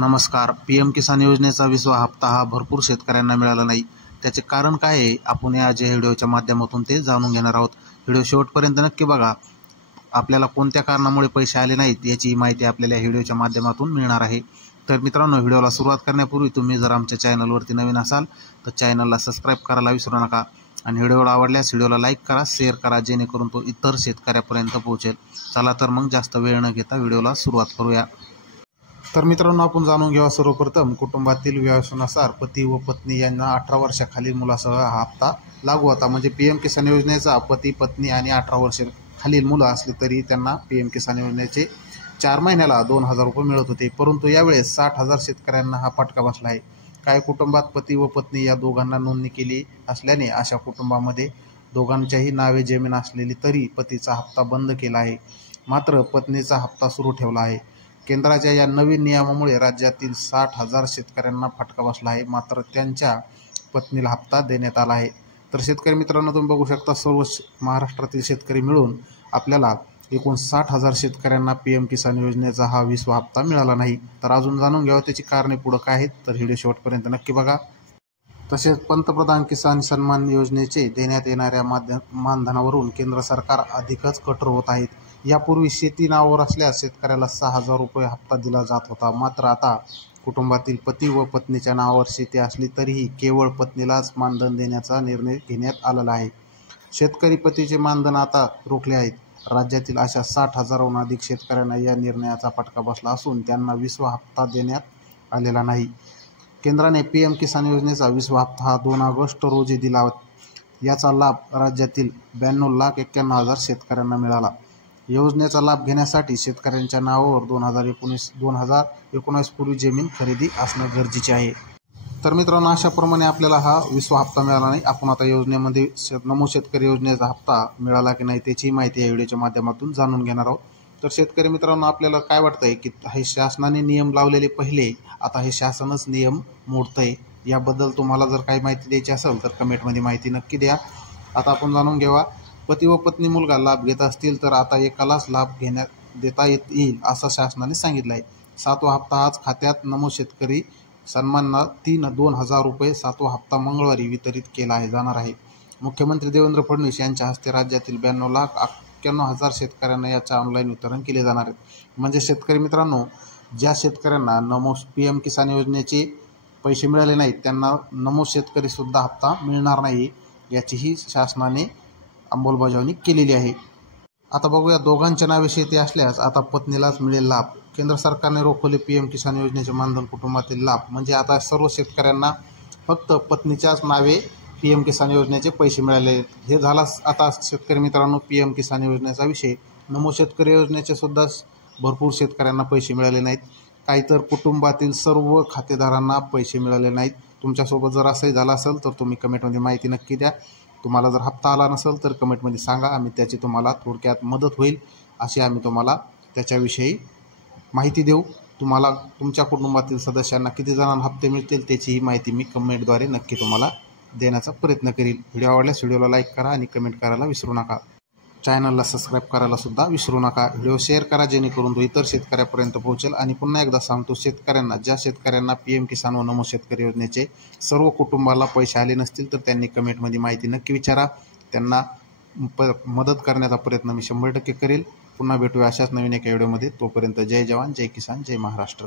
नमस्कार. पीएम किसान योजनेचा 20वा हप्ता हा भरपूर शेतकऱ्यांना मिळाला नाही. त्याचे कारण काय आहे, आपण या व्हिडिओच्या माध्यमातून ते जाणून घेणार आहोत. व्हिडिओ शेवटपर्यंत नक्की बघा. आपल्याला कोणत्या कारणामुळे पैसे आले नाहीत याची माहिती आपल्याला या व्हिडिओच्या माध्यमातून मिळणार आहे. तर मित्रांनो, व्हिडिओला सुरुवात करण्यापूर्वी तुम्ही जर आमच्या चॅनलवरती नवीन असाल तर चॅनलला सबस्क्राईब करायला विसरू नका आणि व्हिडिओला आवडल्यास व्हिडिओला लाईक करा, शेअर करा, जेणेकरून तो इतर शेतकऱ्यापर्यंत पोहोचेल. चला तर मग जास्त वेळ न घेता व्हिडिओला सुरुवात करूया. तर मित्रांनो, आपण जाणून घ्यावा सर्वप्रथम कुटुंबातील वयानुसार पती व पत्नी यांना 18 वर्षाखालील मुलासह हा हप्ता लागू होता. म्हणजे पीएम किसान योजनेचा पती पत्नी आणि 18 वर्षाखालील मुलं असली तरी त्यांना पीएम किसान योजनेचे 4 महिन्याला 2,000 रुपये मिळत होते. परंतु यावेळेस 60,000 शेतकऱ्यांना हा फटका बसला आहे. काही कुटुंबात पती व पत्नी या दोघांना नोंदणी केली असल्याने अशा कुटुंबामध्ये दोघांच्याही नावे जमीन असलेली तरी पतीचा हप्ता बंद केला आहे, मात्र पत्नीचा हप्ता सुरू ठेवला आहे. केंद्राच्या या नवीन नियमामुळे राज्यातील 60,000 शेतकऱ्यांना फटका बसला आहे, मात्र त्यांच्या पत्नीला हप्ता देण्यात आला आहे. तर शेतकरी मित्रांनो, तुम्ही बघू शकता, सर्व महाराष्ट्रातील शेतकरी मिळून आपल्याला एकूण 60,000 शेतकऱ्यांना पीएम किसान योजनेचा हा 20वा हप्ता मिळाला नाही. तर अजून जाणून घ्यावं त्याची कारणे पुढं काय आहेत, तर व्हिडिओ शेवटपर्यंत नक्की बघा. तसेच पंतप्रधान किसान सन्मान योजनेचे देण्यात येणाऱ्या मानधनावरून केंद्र सरकार अधिकच कठोर होत आहेत. यापूर्वी शेती नावावर असल्यास शेतकऱ्याला 6,000 रुपये हप्ता दिला जात होता, मात्र आता कुटुंबातील पती व पत्नीच्या नावावर शेती असली तरीही केवळ पत्नीलाच मानधन देण्याचा निर्णय घेण्यात आलेला आहे. शेतकरी पतीचे मानधन आता रोखले आहेत. राज्यातील अशा 60,000हून अधिक शेतकऱ्यांना या निर्णयाचा फटका बसला असून त्यांना 20वा हप्ता देण्यात आलेला नाही. केंद्राने पीएम किसान योजनेचा 20वा हप्ता हा 2 ऑगस्ट रोजी दिला. याचा लाभ राज्यातील 92,91,000 शेतकऱ्यांना मिळाला. योजनेचा लाभ घेण्यासाठी शेतकऱ्यांच्या नावावर 2019 पूर्वी जमीन खरेदी असणं गरजेचे आहे. तर मित्रांनो, अशाप्रमाणे आपल्याला हा 20वा हप्ता मिळाला नाही. आपण आता योजनेमध्ये नमो शेतकरी योजनेचा हप्ता मिळाला की नाही त्याची माहिती या व्हिडिओच्या माध्यमातून जाणून घेणार आहोत. तर शेतकरी मित्रांनो, आपल्याला काय वाटतंय की हे शासनाने नियम लावलेले पहिले, आता हे शासनच नियम मोडतंय. याबद्दल तुम्हाला जर काही माहिती द्यायची असेल तर कमेंटमध्ये माहिती नक्की द्या. आता आपण जाणून घ्यावा, पती व पत्नी मुलगा लाभ घेत असतील तर आता एकालाच लाभ देता येईल असं शासनाने सांगितलं आहे. 7वा हप्ता आज खात्यात नमो शेतकरी सन्मानना 2,000 रुपये 7वा हप्ता मंगळवारी वितरित केला जाणार आहे. मुख्यमंत्री देवेंद्र फडणवीस यांच्या हस्ते राज्यातील 92,91,000 शेतकऱ्यांना याचे ऑनलाईन वितरण केले जाणार आहे. म्हणजे शेतकरी मित्रांनो, ज्या शेतकऱ्यांना नमो पीएम किसान योजनेचे पैसे मिळाले नाहीत त्यांना नमो शेतकरी सुद्धा हप्ता मिळणार नाही, याचीही शासनाने अंमलबजावणी केलेली आहे. आता बघूया, दोघांच्या नावे शेती असल्यास आता पत्नीलाच मिळेल लाभ. केंद्र सरकारने रोखले पीएम किसान योजनेचे मानधन कुटुंबातील लाभ. म्हणजे आता सर्व शेतकऱ्यांना फक्त पत्नीच्याच नावे पीएम किसान योजनेचे पैसे मिळाले. हे झाला आता शेतकरी मित्रांनो पीएम किसान योजनेचा विषय. नमो शेतकरी योजनेचे सुद्धा भरपूर शेतकऱ्यांना पैसे मिळाले नाहीत. काही तर कुटुंबातील सर्व खातेदारांना पैसे मिळाले नाहीत. तुमच्यासोबत जर असंही झालं असेल तर तुम्ही कमेंटमध्ये माहिती नक्की द्या. तुम्हाला जर हप्ता आला नसेल तर कमेंटमध्ये सांगा, आम्ही त्याची तुम्हाला थोडक्यात मदत होईल अशी आम्ही तुम्हाला त्याच्याविषयी माहिती देऊ. तुम्हाला तुमच्या कुटुंबातील सदस्यांना किती जणांना हप्ते मिळतील त्याचीही माहिती मी कमेंटद्वारे नक्की तुम्हाला देण्याचा प्रयत्न करील. व्हिडिओ आवडल्यास व्हिडिओला लाईक करा आणि कमेंट करायला विसरू नका. चॅनलला सबस्क्राईब करायला सुद्धा विसरू नका. व्हिडिओ शेअर करा जेणेकरून तो इतर शेतकऱ्यापर्यंत पोहोचेल. आणि पुन्हा एकदा सांगतो, ज्या शेतकऱ्यांना पीएम किसान व नमो शेतकरी योजनेचे सर्व कुटुंबाला पैसे आले नसतील तर त्यांनी कमेंटमध्ये माहिती नक्की विचारा. त्यांना मदत करण्याचा प्रयत्न मी 100% करेल. पुन्हा भेटूया अशाच नवीन एका व्हिडिओमध्ये. तोपर्यंत जय जवान, जय किसान, जय महाराष्ट्र.